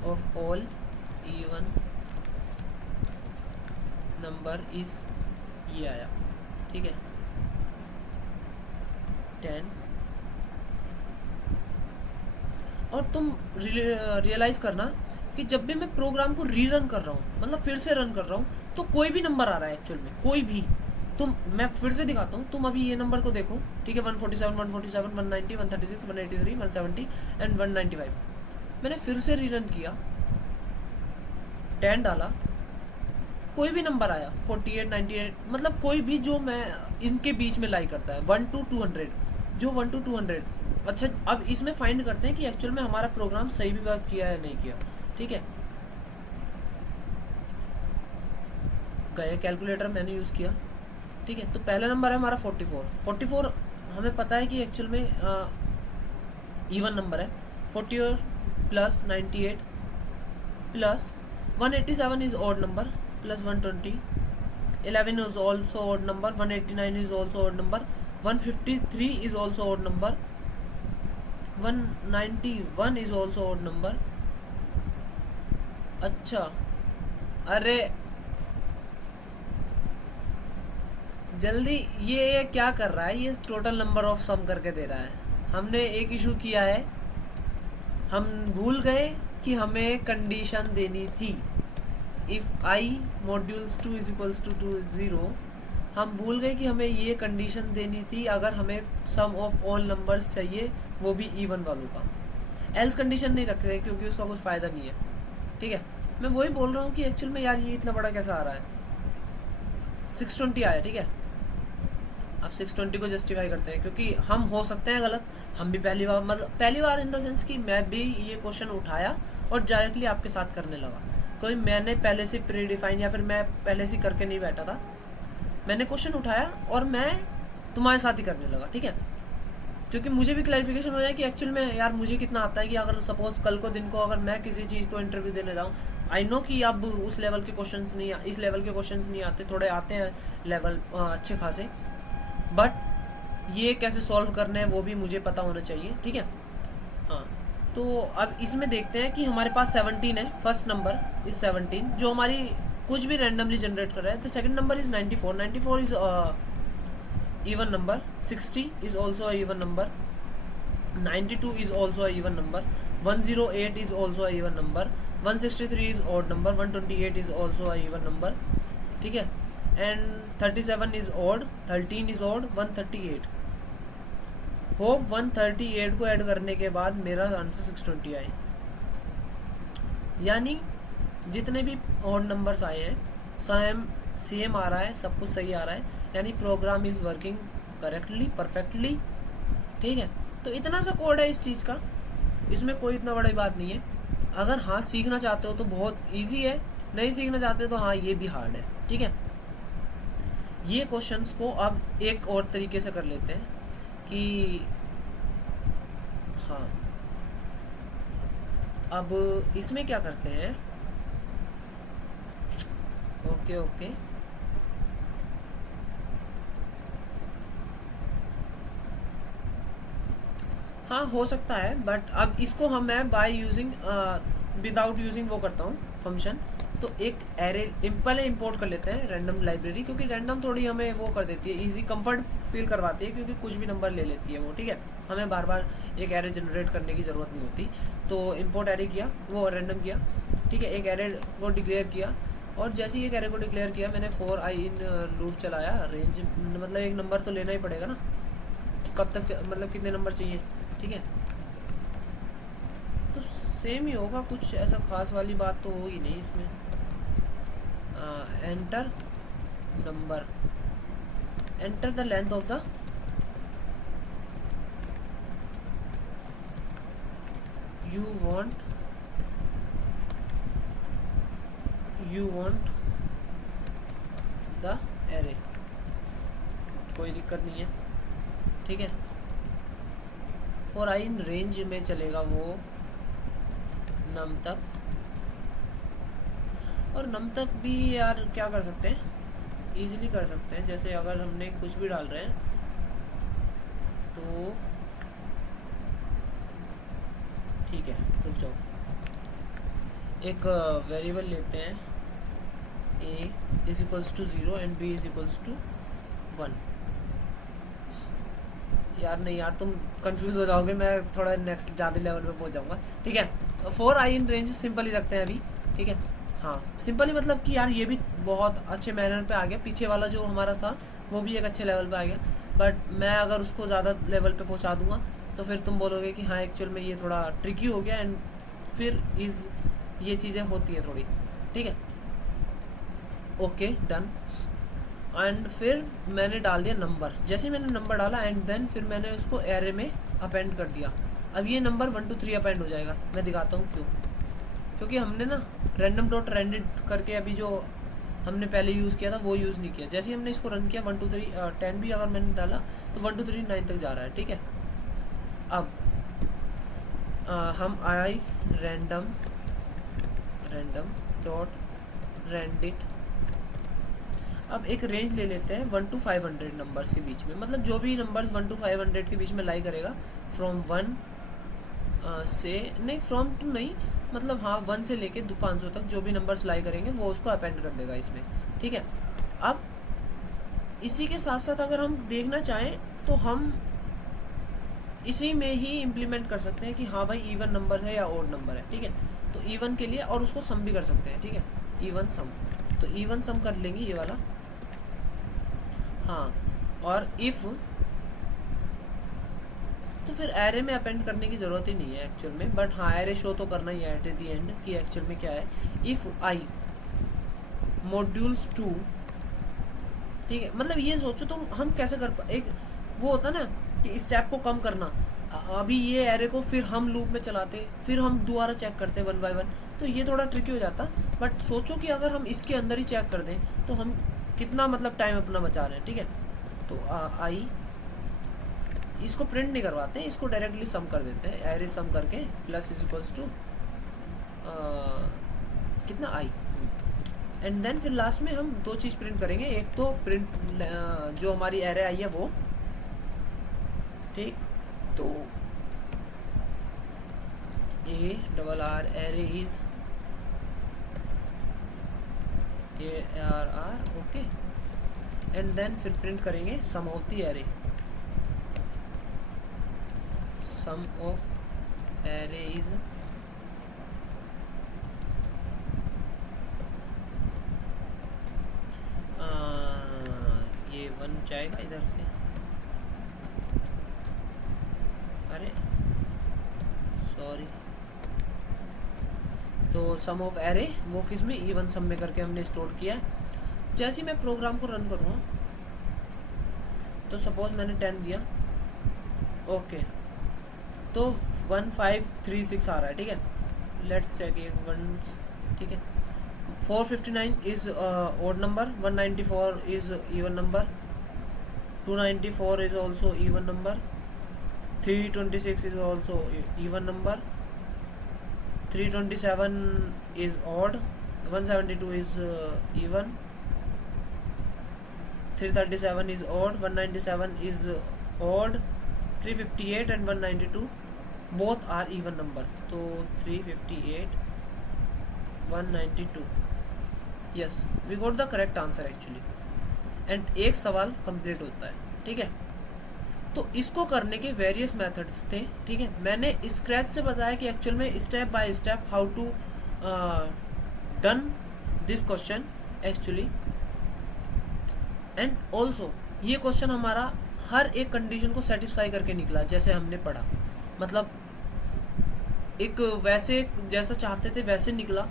of all even number is, ये आया, ठीक है, 10। और तुम रियलाइज़ करना कि जब भी मैं प्रोग्राम को रीरन कर रहा हूँ, मतलब फिर से रन कर रहा हूँ, तो कोई भी नंबर आ रहा है एक्चुअल में, कोई भी। तुम, मैं फिर से दिखाता हूँ, तुम अभी ये नंबर को देखो, ठीक है, 147, 190, 136, 183, 170 एंड 195। मैंने फिर से रीरन किया, 10 डाला, कोई भी नंबर आया, 48, 98, मतलब कोई भी जो मैं इनके बीच में लाई करता है, 1 to 200, जो 1 to 200। अच्छा, अब इसमें फाइंड करते हैं कि एक्चुअल में हमारा प्रोग्राम सही भी वर्क किया है नहीं किया, ठीक है। गए कैलकुलेटर मैंने यूज़ किया, ठीक है। तो पहला नंबर है हमारा 44 हमें पता है कि एक्चुअल में इवन नंबर है। 40 plus 98 plus 187 is odd number plus 120, 11 is also odd number, 189 is also odd number, 153 is also odd number, 191 is also odd number. अच्छा, अरे जल्दी, ये क्या कर रहा है, ये टोटल नंबर ऑफ सम करके दे रहा है। हमने एक इशू किया है, हम भूल गए कि हमें कंडीशन देनी थी if i modules 2 is equals to 0। हम भूल गए कि हमें ये कंडीशन देनी थी अगर हमें सम ऑफ ऑल नंबर्स चाहिए, वो भी इवन वालों का। एल्स कंडीशन नहीं रखते क्योंकि उसका कुछ फ़ायदा नहीं है, ठीक है। मैं वही बोल रहा हूँ कि एक्चुअल में यार ये इतना बड़ा कैसा आ रहा है। 620 आया, ठीक है। अब 620 को जस्टिफाई करते हैं क्योंकि हम हो सकते हैं गलत। हम भी पहली बार, मतलब पहली बार इन द सेंस कि मैं भी ये क्वेश्चन उठाया और डायरेक्टली आपके साथ करने लगा। कोई मैंने पहले से प्री डिफाइन या फिर मैं पहले से करके नहीं बैठा था, मैंने क्वेश्चन उठाया और मैं तुम्हारे साथ ही करने लगा, ठीक है। क्योंकि मुझे भी क्लैरिफिकेशन हो जाए कि एक्चुअल में यार मुझे कितना आता है कि अगर सपोज कल को दिन को अगर मैं किसी चीज़ को इंटरव्यू देने जाऊँ, आई नो कि अब उस लेवल के क्वेश्चंस नहीं, इस लेवल के क्वेश्चंस नहीं आते, थोड़े आते हैं लेवल अच्छे खासे, बट ये कैसे सॉल्व करने हैं वो भी मुझे पता होना चाहिए, ठीक है। हाँ, तो अब इसमें देखते हैं कि हमारे पास 17 है, फर्स्ट नंबर इज 17 जो हमारी कुछ भी रैंडमली जनरेट कर रहा है। तो second number is 94, 94 is even number, 60 is also a even number, 92 is also a even number, 108 is also a even number, 163 is odd number, 128 is also a even number, ठीक है। and 37 is odd, 13 is odd, 138। Hope 138 को add करने के बाद मेरा answer 620 आए। यानी जितने भी ऑड नंबर्स आए हैं सेम आ रहा है, सब कुछ सही आ रहा है, यानी program is working correctly, perfectly, ठीक है। तो इतना सा कोड है इस चीज़ का, इसमें कोई इतना बड़ी बात नहीं है। अगर हाँ सीखना चाहते हो तो बहुत इजी है, नहीं सीखना चाहते तो हाँ ये भी हार्ड है, ठीक है। ये क्वेश्चंस को अब एक और तरीके से कर लेते हैं कि हाँ, अब इसमें क्या करते हैं, ओके, हाँ हो सकता है, बट अब इसको हम मैं बाय यूजिंग विदाउट यूजिंग वो करता हूँ फंक्शन। तो एक एरे पहले इंपोर्ट कर लेते हैं रैंडम लाइब्रेरी, क्योंकि रैंडम थोड़ी हमें वो कर देती है, इजी कंफर्ट फील करवाती है, क्योंकि कुछ भी नंबर ले लेती है वो, ठीक है। हमें बार बार एक एरे जनरेट करने की ज़रूरत नहीं होती। तो इंपोर्ट एरे किया, वो रैंडम किया, ठीक है। एक एरे को डिक्लेयर किया और जैसे ही एक एरे को डिक्लेयर किया मैंने फॉर आई इन लूप चलाया। रेंज मतलब एक नंबर तो लेना ही पड़ेगा ना, कब तक मतलब कितने नंबर चाहिए, ठीक है। तो सेम ही होगा, कुछ ऐसा खास वाली बात तो होगी नहीं इसमें। Enter number, enter the length of the you want the array, कोई दिक्कत नहीं है, ठीक है। फॉर आई इन रेंज में चलेगा वो नम तक, और नम तक भी यार क्या कर सकते हैं, इजीली कर सकते हैं। जैसे अगर हमने कुछ भी डाल रहे हैं तो ठीक है, रुक जाओ, एक वेरिएबल लेते हैं a is equals to 0 and b is equals to 1। यार नहीं यार, तुम कंफ्यूज हो जाओगे, मैं थोड़ा नेक्स्ट ज़्यादा लेवल पे पहुंच जाऊंगा, ठीक है। For I in range simple ही रखते हैं अभी, ठीक है। हाँ सिंपल ही मतलब कि यार ये भी बहुत अच्छे मैनर पे आ गया, पीछे वाला जो हमारा था वो भी एक अच्छे लेवल पे आ गया, बट मैं अगर उसको ज़्यादा लेवल पे पहुंचा दूंगा तो फिर तुम बोलोगे कि हाँ एक्चुअल में ये थोड़ा ट्रिकी हो गया, एंड फिर ये चीज़ें होती हैं थोड़ी, ठीक है। Okay done. एंड फिर मैंने डाल दिया नंबर, जैसे मैंने नंबर डाला एंड देन फिर मैंने उसको एरे में अपेंड कर दिया। अब ये नंबर 1 2 3 अपेंड हो जाएगा, मैं दिखाता हूँ क्यों। क्योंकि हमने ना रैंडम डॉट रेंडेड करके अभी जो हमने पहले यूज़ किया था वो यूज़ नहीं किया। जैसे ही हमने इसको रन किया 1 2 3 10 भी अगर मैंने डाला तो 1 2 3 9 तक जा रहा है, ठीक है। अब हम आई रैंडम random डॉट randit। अब एक रेंज ले लेते हैं 1 to 500 नंबर्स के बीच में, मतलब जो भी नंबर्स 1 to 500 के बीच में लाई करेगा, फ्रॉम 1 से नहीं, फ्रॉम टू नहीं, मतलब हाँ 1 से लेके 500 तक जो भी नंबर्स लाई करेंगे वो उसको अपेंड कर देगा इसमें, ठीक है। अब इसी के साथ साथ अगर हम देखना चाहें तो हम इसी में ही इम्प्लीमेंट कर सकते हैं कि हाँ भाई इवन नंबर है या ओड नंबर है, ठीक है। तो इवन के लिए, और उसको सम भी कर सकते हैं, ठीक है, इवन सम। तो इवन सम कर लेंगे ये वाला, हाँ। और इफ़, तो फिर एरे में अपेंड करने की ज़रूरत ही नहीं है एक्चुअल में, बट हाँ एरे शो तो करना ही है एट द एंड कि एक्चुअल में क्या है। इफ़ आई मॉड्यूल्स 2, ठीक है, मतलब ये सोचो तो हम कैसे कर एक वो होता ना कि स्टेप को कम करना। अभी ये एरे को फिर हम लूप में चलाते, फिर हम दोबारा चेक करते 1 by 1, तो ये थोड़ा ट्रिकी हो जाता। बट सोचो कि अगर हम इसके अंदर ही चेक कर दें तो हम कितना मतलब टाइम अपना बचा रहे हैं, ठीक है। तो आई, इसको प्रिंट नहीं करवाते हैं, इसको डायरेक्टली सम कर देते हैं, एरे सम करके प्लस इज इक्वल्स टू कितना आई, एंड देन फिर लास्ट में हम 2 चीज़ प्रिंट करेंगे। एक तो प्रिंट जो हमारी एरे आई है वो, ठीक, तो ARR array is ARR, okay, and then फिर प्रिंट करेंगे sum of the array, sum of array is ये 1 जाएगा इधर से, अरे सॉरी, तो सम ऑफ एरे वो किस में, इवन सम में करके हमने स्टोर किया है। जैसे ही मैं प्रोग्राम को रन करूँगा तो सपोज मैंने 10 दिया, ओके, तो 1536 आ रहा है, ठीक है। लेट्स चेक एक 1, ठीक है। 459 is odd number, 194 is even number, 294 is also even number, 326 is also even number, 327 is odd, 172 is even, 337 is odd, 197 is odd, 358 and 192 both are even number, तो 358 192, yes we got the correct answer actually, and एक सवाल complete होता है, ठीक है। तो इसको करने के वेरियस मेथड्स थे, ठीक है। मैंने स्क्रैच से बताया कि एक्चुअल में step by step how to done this question actually, and also ये क्वेश्चन हमारा हर एक कंडीशन को सेटिस्फाई करके निकला, जैसे हमने पढ़ा, मतलब एक वैसे जैसा चाहते थे वैसे निकला,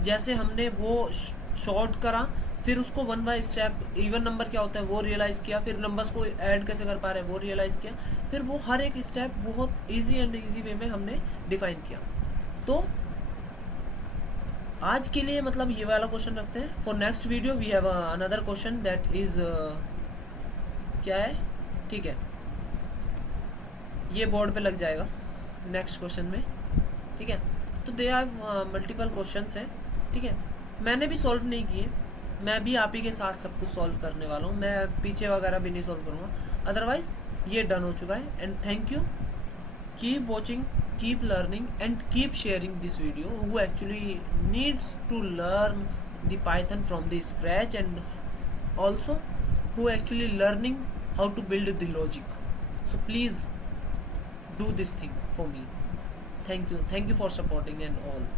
जैसे हमने वो शॉर्ट करा, फिर उसको 1 बाय स्टेप इवन नंबर क्या होता है वो रियलाइज़ किया, फिर नंबर्स को ऐड कैसे कर पा रहे हैं वो रियलाइज़ किया, फिर वो हर एक स्टेप बहुत इजी वे में हमने डिफाइन किया। तो आज के लिए मतलब ये वाला क्वेश्चन रखते हैं। For next video we have another question that is क्या है, ठीक है, ये बोर्ड पे लग जाएगा नेक्स्ट क्वेश्चन में, ठीक है। तो दे आर मल्टीपल क्वेश्चंस हैं, ठीक है। मैंने भी सॉल्व नहीं किए, मैं भी आप ही के साथ सब कुछ सॉल्व करने वाला हूँ, मैं पीछे वगैरह भी नहीं सॉल्व करूँगा, अदरवाइज ये डन हो चुका है। And thank you, keep watching, keep learning and keep sharing this video who actually needs to learn the Python from the scratch and also who actually learning how to build the logic. So please do this thing for me. Thank you for supporting and all.